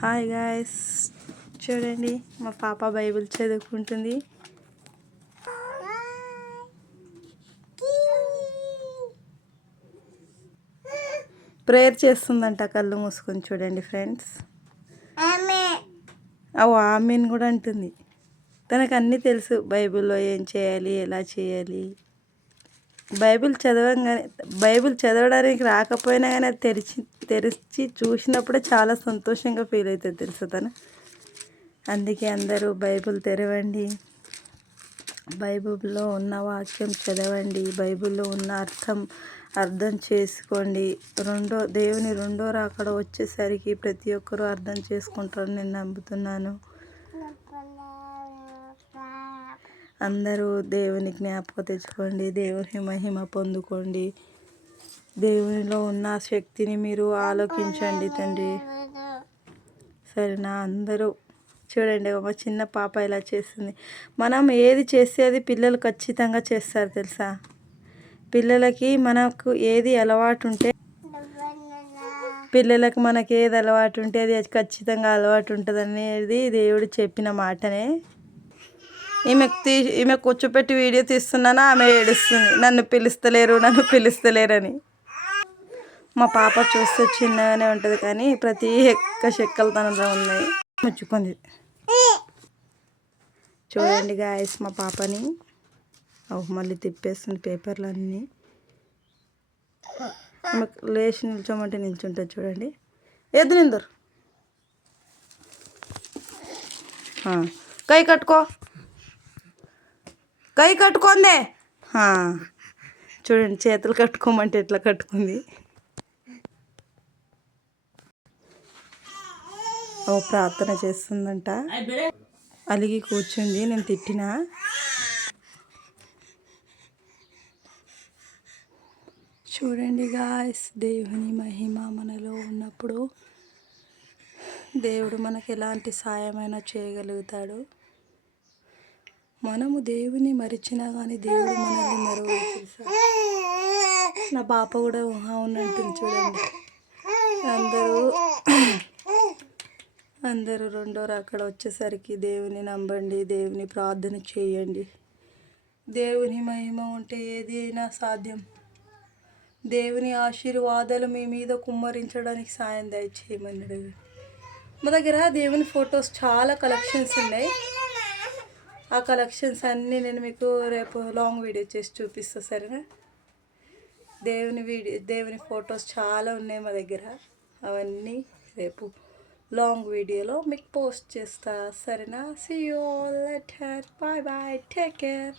Hi guys, చూడండి మా పాప బైబిల్ చదువుకుంటుంది. ప్రేయర్ చేస్తుందంట కళ్ళు మూసుకొని. చూడండి ఫ్రెండ్స్, ఆమెన్ కూడా అంటుంది. తనకు అన్నీ తెలుసు, బైబిల్లో ఏం చేయాలి, ఎలా చేయాలి. బైబిల్ చదవడానికి రాకపోయినా కానీ అది తెరిచి చూసినప్పుడే చాలా సంతోషంగా ఫీల్ అవుతుంది తెలుసు తను. అందుకే అందరూ బైబిల్ తెరవండి, బైబిల్లో ఉన్న వాక్యం చదవండి, బైబిల్లో ఉన్న అర్థం చేసుకోండి. దేవుని రెండో రాకడ వచ్చేసరికి ప్రతి ఒక్కరూ అర్థం చేసుకుంటారని నేను నమ్ముతున్నాను. అందరూ దేవుని జ్ఞాపకం తెచ్చుకోండి, దేవుని మహిమ పొందుకోండి, దేవునిలో ఉన్న శక్తిని మీరు ఆలోకించండి తండ్రి. సరేనా? అందరూ చూడండి, ఒక చిన్న పాప ఇలా చేస్తుంది. మనం ఏది చేస్తే అది పిల్లలు ఖచ్చితంగా చేస్తారు తెలుసా. పిల్లలకి మనకు ఏది అలవాటు ఉంటే మనకి ఏది అలవాటు ఉంటే అది ఖచ్చితంగా అలవాటు ఉంటుంది అనేది దేవుడు చెప్పిన మాటనే. ఈమె కూర్చోపెట్టి వీడియో తీస్తున్నానా, ఆమె ఏడుస్తుంది, నన్ను పిలుస్తలేరని. మా పాప చూస్తే చిన్నగానే ఉంటుంది కానీ ప్రతి చెక్కలతనంలో ఉన్నాయి. ముచ్చుకుంది. చూడండి గాయస్ మా పాపని. మళ్ళీ తిప్పేస్తుంది పేపర్లు అన్నీ. లేచి నిల్చోమంటే నిల్చుంటుంది. చూడండి, ఎద్దు నిందరు. కై కట్టుకోందే. చూడండి, చేతులు కట్టుకోమంటే ఎట్లా కట్టుకుంది. ప్రార్థన చేస్తుందంట. అలిగి కూర్చుంది, నేను తిట్టినా. చూడండి గాయ్స్, దేవుని మహిమ మనలో ఉన్నప్పుడు దేవుడు మనకు ఎలాంటి సాయమైనా చేయగలుగుతాడు. మనము దేవుని మరిచినా కానీ దేవుడు మనల్ని మరవడు తెలుసా. నా పాప కూడా అవునంటుంది. చూడండి, అందరూ రెండో రాకడ వచ్చేసరికి దేవుని నమ్మండి, దేవుని ప్రార్థన చేయండి. దేవుని మహిమ ఉంటే ఏదైనా సాధ్యం. దేవుని ఆశీర్వాదాలు మీ మీద కుమ్మరించడానికి సాయం దయచేయమన్నాడు. మా దగ్గర దేవుని ఫొటోస్ చాలా కలెక్షన్స్ ఉన్నాయి. ఆ కలెక్షన్స్ అన్నీ నేను మీకు రేపు లాంగ్ వీడియో చేసి చూపిస్తాను, సరేనా. దేవుని ఫొటోస్ చాలా ఉన్నాయి మా దగ్గర. అవన్నీ రేపు లాంగ్ వీడియోలో మీకు పోస్ట్ చేస్తా, సరేనా. See you all later. Bye bye, take care.